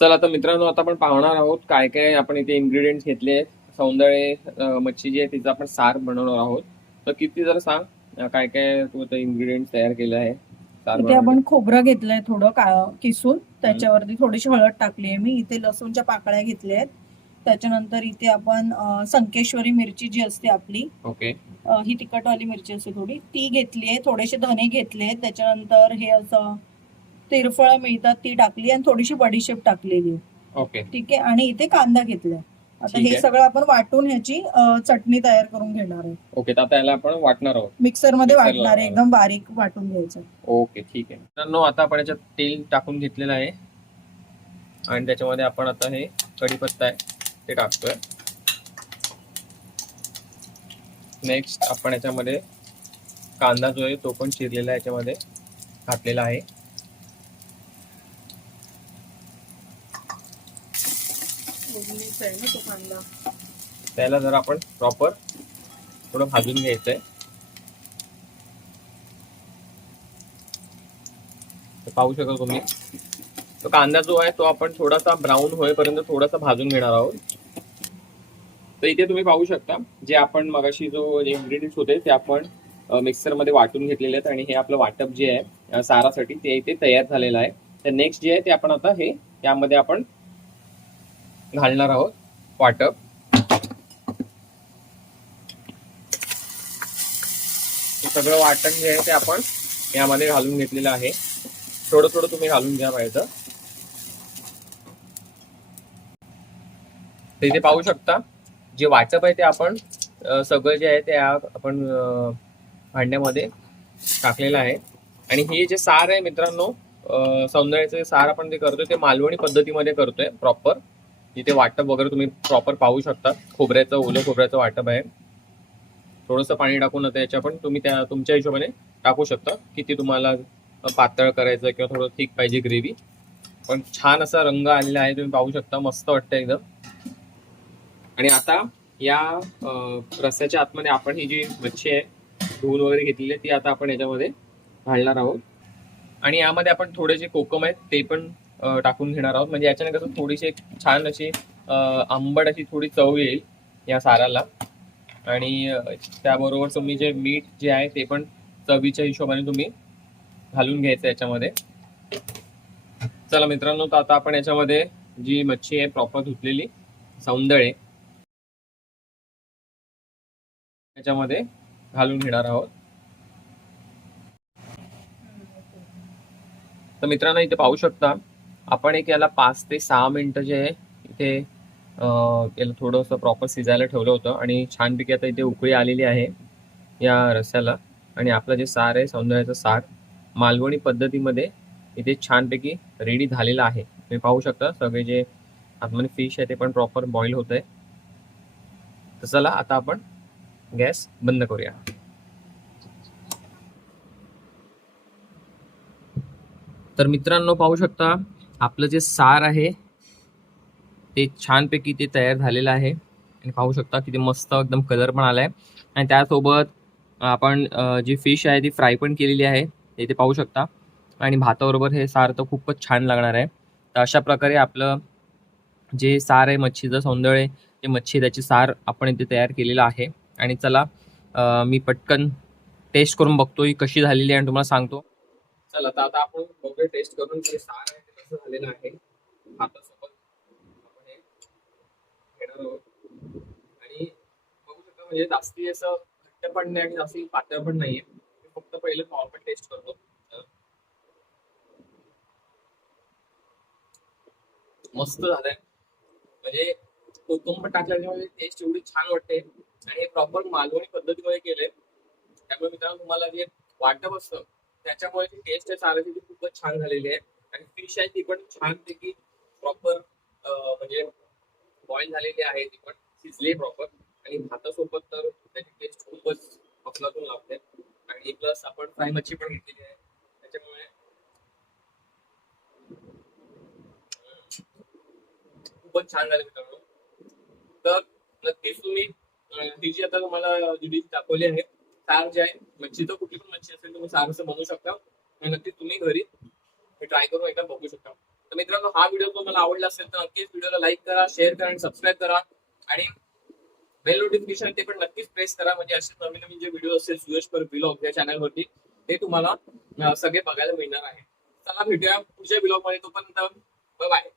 चला आता मित्रांनो, आता आपण पाहणार आहोत काय काय आपण इथे इन्ग्रेडियंट्स घेतले आहेत. सौंदळे मच्छी जी आहे तिचा आपण सार बनवणार आहोत. तर किती जरा सांग, काय काय तू आता इन्ग्रेडियंट्स तयार केलं आहे सार इथे बनवण्यासाठी. आपण खोबरं घेतलंय थोडं किसून, त्याच्यावरती थोडीशी हळद टाकली आहे मी. इथे लसूणच्या पाकळ्या घेतल्या आहेत. त्याच्यानंतर इथे आपण संकेश्वरी मिरची जी असते आपली, ओके. ही तिखटवाली मिरची असते थोडी, ती घेतली आहे. थोडेसे धने घेतले. त्याच्यानंतर हे असं तिरफळ मिळतात ती टाकली आणि थोडीशी बडीशेप टाकलेली आहे. ओके. ठीक आहे. आणि इथे कांदा घेतलाय. आता ठीक हे आहे. सगळं आपण वाटून ह्याची चटणी तयार करून घेणार आहे. ओके, तर आता याला आपण वाटणार आहोत. मिक्सरमध्ये मिक्सरला वाटणार आहे, लावणार. एकदम बारीक वाटून घ्यायचं. ओके, ठीक आहे मित्रांनो. आता आपण याच्यात तेल टाकून घेतलेलं आहे आणि त्याच्यामध्ये आपण आता हे कढीपत्ता आहे ते टाकतोय. नेक्स्ट आपण याच्यामध्ये कांदा जो आहे तो पण चिरलेला याच्यामध्ये घातलेला आहे. तो कांदा त्याला जर आपण प्रॉपर थोडं भाजून घ्यायचंय. पाहू शकाल तुम्ही, तो कांदा जो आहे तो आपण थोडासा ब्राऊन होईपर्यंत थोडासा भाजून घेणार आहोत. तर इथे तुम्ही पाहू शकता, जे आपण मगाशी जो इन्ग्रेडियंट्स होते ते आपण मिक्सरमध्ये वाटून घेतलेले आहेत आणि हे आपलं वाटप जे आहे सारासाठी ते इथे तयार झालेलं आहे. तर नेक्स्ट जे आहे ते आपण आता हे यामध्ये आपण घालणार आहोत वाटप. सगळं वाटण जे आहे ते आपण यामध्ये घालून घेतलेलं आहे. थोडं थोडं तुम्ही घालून घ्या पाहिजे. तर इथे पाहू शकता, जे वाटप आहे ते आपण सगळं जे आहे ते आपण भांड्यामध्ये टाकलेलं आहे. आणि हे जे सार आहे मित्रांनो, सौंदर्याचे सार आपण जे करतोय ते मालवणी पद्धतीमध्ये करतोय प्रॉपर. इथे वाटप वगैरे तुम्ही प्रॉपर पाहू शकता. खोबऱ्याचं, ओलं खोबऱ्याचं वाटप आहे. थोडंसं पाणी टाकून आता याच्या पण तुम्ही त्या तुमच्या हिशोबाने टाकू शकता, किती तुम्हाला पातळ करायचं किंवा थोडं थिक पाहिजे ग्रेव्ही. पण छान असा रंग आलेला आहे, तुम्ही पाहू शकता, मस्त वाटतं एकदम. आणि आता या रस्स्याच्या आतमध्ये आपण ही जी मच्छी आहे धुवून वगैरे घेतलेली आहे ती आता आपण याच्यामध्ये घालणार आहोत. आणि यामध्ये आपण थोडे जे कोकम आहेत ते पण टाकून घेणार आहोत. म्हणजे याच्याने कसं थोडीशी एक छान अशी आंबट अशी थोडी चव येईल या साराला. आणि त्याबरोबर तुम्ही जे मीठ जे आहे ते पण चवीच्या हिशोबाने तुम्ही घालून घ्यायचं याच्यामध्ये. चला मित्रांनो, तर आता आपण याच्यामध्ये जी मच्छी आहे प्रॉपर धुतलेली सौंदळे याच्यामध्ये घालून घेणार आहोत. तर मित्रांनो, इथे पाहू शकता आपण एक याला 5 ते 6 मिनिटं जे आहे इथे याला थोडंसं प्रॉपर शिजायला ठेवलं होतं आणि छानपैकी आता इथे उकळी आलेली आहे या रस्स्याला. आणि आपलं जे सार आहे सौंदर्याचं सार मालवणी पद्धतीमध्ये इथे छानपैकी रेडी झालेलं आहे. तुम्ही पाहू शकता सगळे जे आतमध्ये फिश आहे ते पण प्रॉपर बॉईल होत आहे. तर चला आता आपण गॅस बंद करूया. तर मित्रांनो, पाहू शकता आपलं जे सार आहे ते छानपैकी ते तयार झालेलं आहे. आणि पाहू शकता किती मस्त एकदम कलर पण आलाय. आणि त्यासोबत आपण जी फिश आहे ती फ्राय पण केलेली आहे, ते पाहू शकता. आणि भाताबरोबर हे सार तर खूपच छान लागणार आहे. तर अशा प्रकारे आपलं जे सार आहे मच्छीचं सौंदर्य, ते मच्छी त्याची सार आपण इथे तयार केलेलं आहे. आणि चला मी पटकन टेस्ट करून बघतो ही कशी झालेली आहे आणि तुम्हाला सांगतो. चला तर आता आपण बघूया टेस्ट करून जे सार आहे ते कसं झालेलं आहे. भातासोबत आपण हे घेणार आहोत. आणि बघू शकता, म्हणजे जास्ती असं घट्ट पण नाही आणि जास्ती पातळ पण नाहीये. मी फक्त पहिले नॉर्मल टेस्ट करतो. मस्त झालंय. म्हणजे कोकम टाकल्यामुळे टेस्ट एवढी छान वाटते. आणि हे प्रॉपर मालवणी पद्धतीमध्ये केलंय. त्यामुळे मित्रांनो, तुम्हाला जे वाटप असतं त्याच्यामुळे जी टेस्ट आहे साराची ती खूपच छान झालेली आहे. आणि फिश आहे ती पण छानपैकी प्रॉपर म्हणजे बॉईल झालेली आहे, ती पण शिजली प्रॉपर. आणि भातासोबत तर त्याची टेस्ट खूपच अफलातून लागते. आणि प्लस आपण फ्राय मच्छी पण घेतलेली आहे त्याच्यामुळे खूपच छान झाले मित्रांनो. तर नक्कीच तुम्ही ती जी आता तुम्हाला जी डिश दाखवली आहे सार जे आहे मच्छी, तर कुठली पण मच्छी असेल तुम्ही सार असं बनवू शकता. आणि नक्कीच तुम्ही घरी ट्राय करून एकदा बघू शकता. तर मित्रांनो हा व्हिडिओ तुम्हाला आवडला असेल तर नक्कीच व्हिडिओला लाईक करा, शेअर करा आणि सबस्क्राईब करा आणि बेल नोटिफिकेशन ते पण नक्कीच प्रेस करा, म्हणजे असे नवीन नवीन जे व्हिडिओ असेल सुयश पर ब्लॉग या चॅनलवरती ते तुम्हाला सगळे बघायला मिळणार आहे. चला भेटूया पुढच्या ब्लॉग मध्ये, तोपर्यंत बाय बाय.